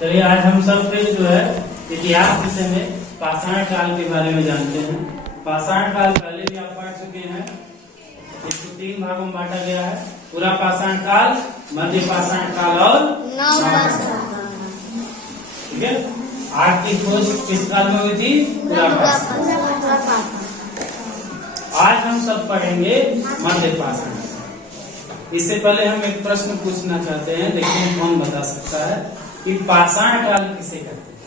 चलिए आज हम सब फिर जो है इतिहास विषय में पाषाण काल के बारे में जानते हैं। पाषाण काल पहले भी आप पढ़ चुके हैं। इसको 3 भागों में बांटा गया है। पूरा पाषाण काल, मध्य पाषाण काल और ठीक है। आग की खोज किस काल में हुई थी? पूरा पाषाण। आज हम सब पढ़ेंगे मध्य पाषाण। इससे पहले हम एक प्रश्न पूछना चाहते हैं, देखिए कौन बता सकता है कि पाषाण काल किसे कहते हैं?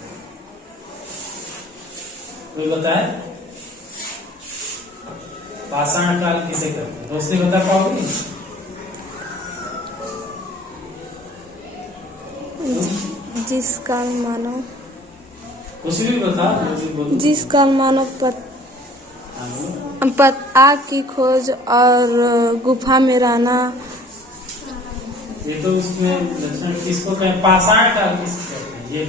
कोई बताए पाषाण काल किसे कहते हैं? रोशनी बता पाओगे? जिस काल मानव कुछ भी बता, जिस काल मानव आग की खोज और गुफा में रहना। ये तो उसमें लक्षण किसको कहें? पाषाण काल किसको कहते हैं? ये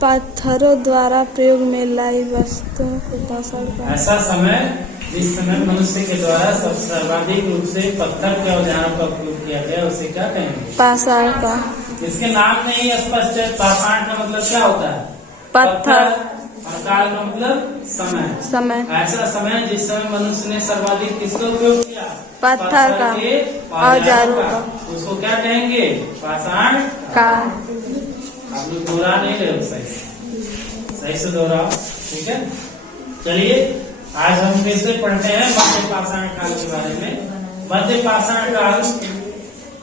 पत्थरों द्वारा प्रयोग में लाई वस्तुओं को पाषाण काल। ऐसा समय जिस समय मनुष्य के द्वारा सर्वाधिक रूप से पत्थर के औजारों का उपयोग किया गया, उसे क्या कहेंगे? पाषाण काल। इसके नाम में ही स्पष्ट है। पाषाण का मतलब क्या होता है? पत्थर। और काल का मतलब समय। ऐसा समय जिस समय मनुष्य ने सर्वाधिक किसका उपयोग किया? पत्थर का औजारों का। उसको क्या कहेंगे? पाषाण काल। आप लोग दोहरा नहीं रहे हो, सही से दोहराओ, ठीक है। चलिए आज हम फिर से पढ़ते हैं मध्य पाषाण काल के बारे में। मध्य पाषाण काल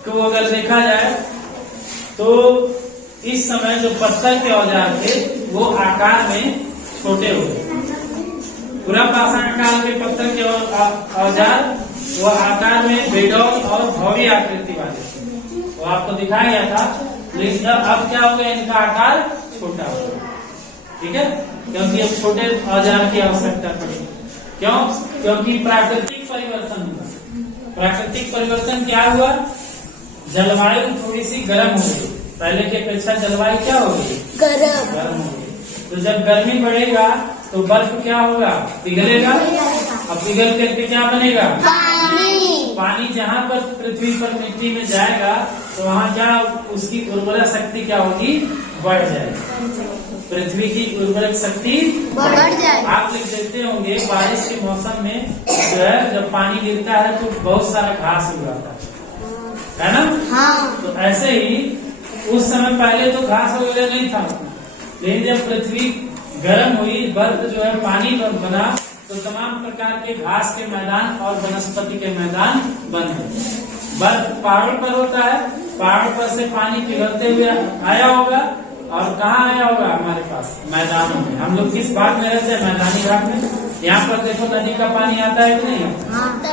को अगर देखा जाए तो इस समय जो पत्थर के औजार थे वो आकार में छोटे हो गए। पूरा पाषाण काल के पत्थर के औजार वो आकार में बेडौल और भव्य आकृति वाले थे। वो आपको दिखाया गया था, लेकिन अब क्या हो गया? इनका आकार छोटा हो गया, ठीक है। क्योंकि अब छोटे औजार की आवश्यकता पड़ी। क्यों? क्योंकि प्राकृतिक परिवर्तन हुआ। प्राकृतिक परिवर्तन क्या हुआ? जलवायु थोड़ी सी गर्म हो गई। पहले की अपेक्षा जलवायु क्या हो गई? गर्म हो गई। तो जब गर्मी बढ़ेगा तो बर्फ क्या होगा? पिघलेगा। अब पिघल करके क्या बनेगा? पानी जहाँ पर पृथ्वी पर मिट्टी में जाएगा तो वहाँ क्या उसकी उर्वरक शक्ति क्या होगी? बढ़ जाएगी। पृथ्वी की उर्वरक शक्ति बढ़ जाएगी। आप लोग देखते होंगे बारिश के मौसम में जो है जब पानी गिरता है तो बहुत सारा घास उगाता है ना? हाँ। तो ऐसे ही उस समय पहले तो घास वगैरह नहीं था, लेकिन जब पृथ्वी गर्म हुई, बर्फ जो है पानी बना, तो तमाम प्रकार के घास के मैदान और वनस्पति के मैदान बन गए। बर्फ पहाड़ों पर होता है, पहाड़ों पर से पानी पिघलते हुए आया होगा और कहाँ आया होगा? हमारे पास मैदानों में। हम लोग किस भाग में रहते हैं? मैदानी भाग में। यहाँ पर देखो नदी का पानी आता है कि नहीं?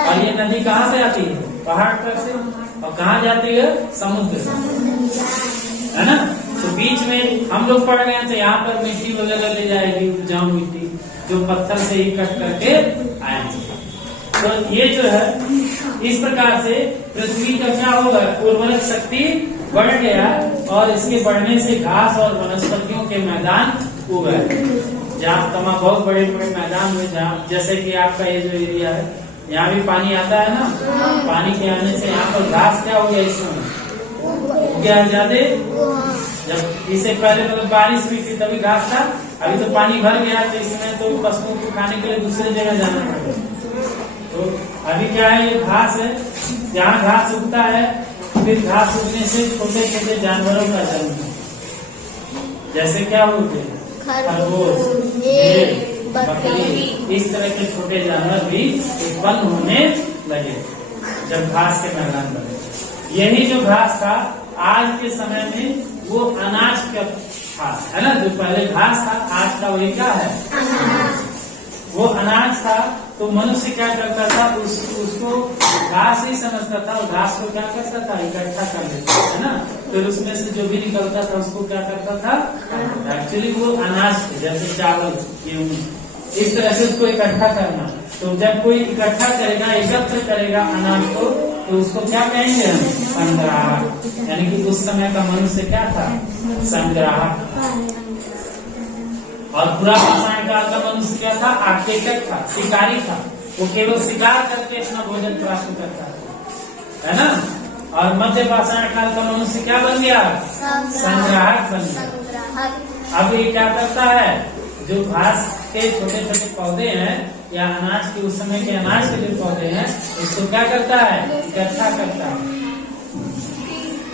और ये नदी कहाँ से आती है? पहाड़ पर से। और कहाँ जाती है? समुद्र से, है ना? तो बीच में हम लोग पड़ गए थे, यहाँ पर मिट्टी वगैरह ले जाएगी, उपजाऊ मिट्टी जो पत्थर से ही कट करके आए थे। तो ये जो है इस प्रकार से पृथ्वी का क्या होगा? उर्वरक शक्ति बढ़ गया और इसके बढ़ने से घास और वनस्पतियों के मैदान उगे। जहाँ तमाम बहुत बड़े बड़े मैदान हुए, जहाँ जैसे कि आपका ये जो एरिया है यहाँ भी पानी आता है ना। पानी के आने से यहाँ पर घास क्या हो गया? इस समय क्या ज्यादा? जब इससे पहले मतलब बारिश हुई थी तभी घास था, अभी तो पानी भर गया तो इसमें तो पशुओं को खाने के लिए दूसरी जगह जाना पड़ेगा। तो अभी क्या है? ये घास है, जहाँ घास उगता है फिर घास उगने से छोटे छोटे जानवरों का जन्म है। जैसे क्या होते हैं? खरगोश, भेड़, बकरी, इस तरह के छोटे जानवर भी उत्पन्न होने लगे जब घास के मैदान बने। यही जो घास था आज के समय में वो अनाज का था, है ना? जो पहले घास था आज का वही क्या है? वो अनाज था। तो मनुष्य क्या करता था? उसको घास ही समझता था और घास को क्या करता था? इकट्ठा कर लेता था, है ना? फिर उसमें से जो भी निकलता था उसको क्या करता था? एक्चुअली वो अनाज थे, जैसे चावल, गेहूं, इस तरह से उसको इकट्ठा करना। तो जब कोई इकट्ठा करेगा, एकत्र करेगा अनाज को, तो उसको क्या कहेंगे हम? संग्राहक। यानी कि उस समय का मनुष्य क्या था? संग्राहक। और पूरा पाषाण काल का मनुष्य क्या था? आखेटक था, शिकारी था। वो केवल शिकार करके अपना भोजन प्राप्त करता है ना? और मध्य पाषाण काल का मनुष्य क्या बन गया? संग्राहक बन गया। संग्राहक। अब ये क्या करता है? जो घास के छोटे छोटे पौधे हैं या अनाज के उस समय के अनाज के जो पौधे हैं इसको क्या करता है? इकट्ठा करता है।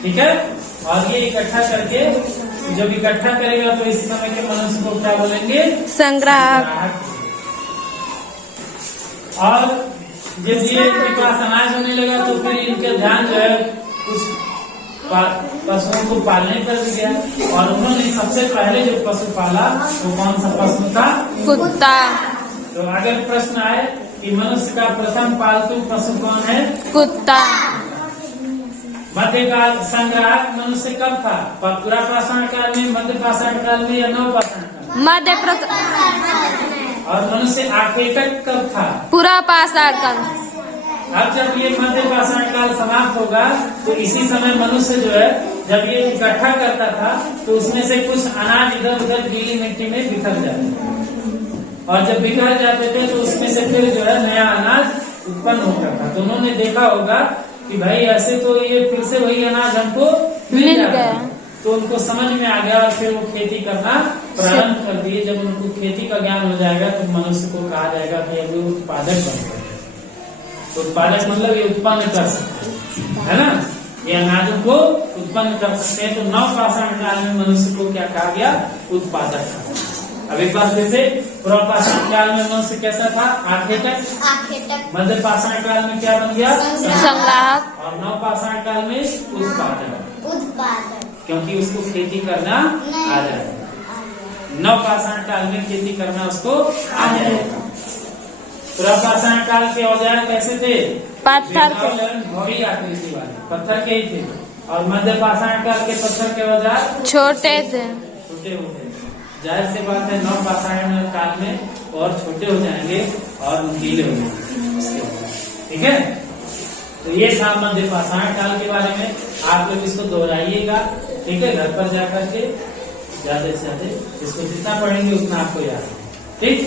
ठीक है। और ये इकट्ठा करके जब इकट्ठा करेगा तो इस समय के मनुष्य को क्या बोलेंगे? संग्राहक। और जब ये इनके पास अनाज होने लगा तो फिर इनका ध्यान जो है कुछ पशुओं को पालने पर भी गया। और उन्होंने सबसे पहले जो पशु पाला वो कौन सा पशु था? कुत्ता। तो अगर प्रश्न आए कि मनुष्य का प्रथम पालतू पशु कौन है? कुत्ता। मध्यकाल संग्राहक मनुष्य कब था? पूरा पाषाण काल में, मध्य पाषाण काल में या नव पाषाण काल? मध्य। और मनुष्य आखेटक कब था? पूरा पाषाण काल। अब जब ये मध्य पाषाण काल समाप्त होगा तो इसी समय मनुष्य जो है जब ये इकट्ठा करता था तो उसमें से कुछ अनाज इधर उधर गीली मिट्टी में बिखर जाते थे। और जब बिखर जाते थे तो उसमें से फिर जो है नया अनाज उत्पन्न होता था। तो उन्होंने देखा होगा कि भाई ऐसे तो ये फिर से वही अनाज हमको मिल गया। तो उनको समझ में आ गया और फिर वो खेती करना प्रारंभ कर दिए। जब उनको खेती का ज्ञान हो जाएगा तो मनुष्य को कहा जाएगा कि अब वो उत्पादक बन सकते हैं। उत्पादक मतलब ये उत्पन्न कर सकते हैं, है ना? ये अनाजों को उत्पन्न कर सकते हैं। तो नव पाषाण काल में मनुष्य को क्या कहा गया? उत्पादक। अब एक बार जैसे पूर्व पाषाण काल में मनुष्य कैसा था? आखेटक। मध्य पाषाण काल में क्या बन गया? संग्राहक। और नव पाषाण काल में उत्पादक। क्योंकि उसको खेती करना आ जाएगा। नव पाषाण काल में खेती करना उसको आ जाएगा। पूर्व पाषाण काल के औजार कैसे थे? पत्थर के। घोड़ी आकृति वाले पत्थर के ही थे। और मध्य पाषाण काल के पत्थर के औजार छोटे थे। छोटे होते हैं। जाहिर सी बात है नव पाषाण काल में और छोटे हो जाएंगे और नुकीले हो जाएंगे। ठीक है। तो ये था मध्य पाषाण काल के बारे में। आप लोग इसको दोहराइएगा। ठीक है। घर पर जाकर के ज्यादा से ज्यादा इसको जितना पढ़ेंगे उतना आपको याद है। ठीक।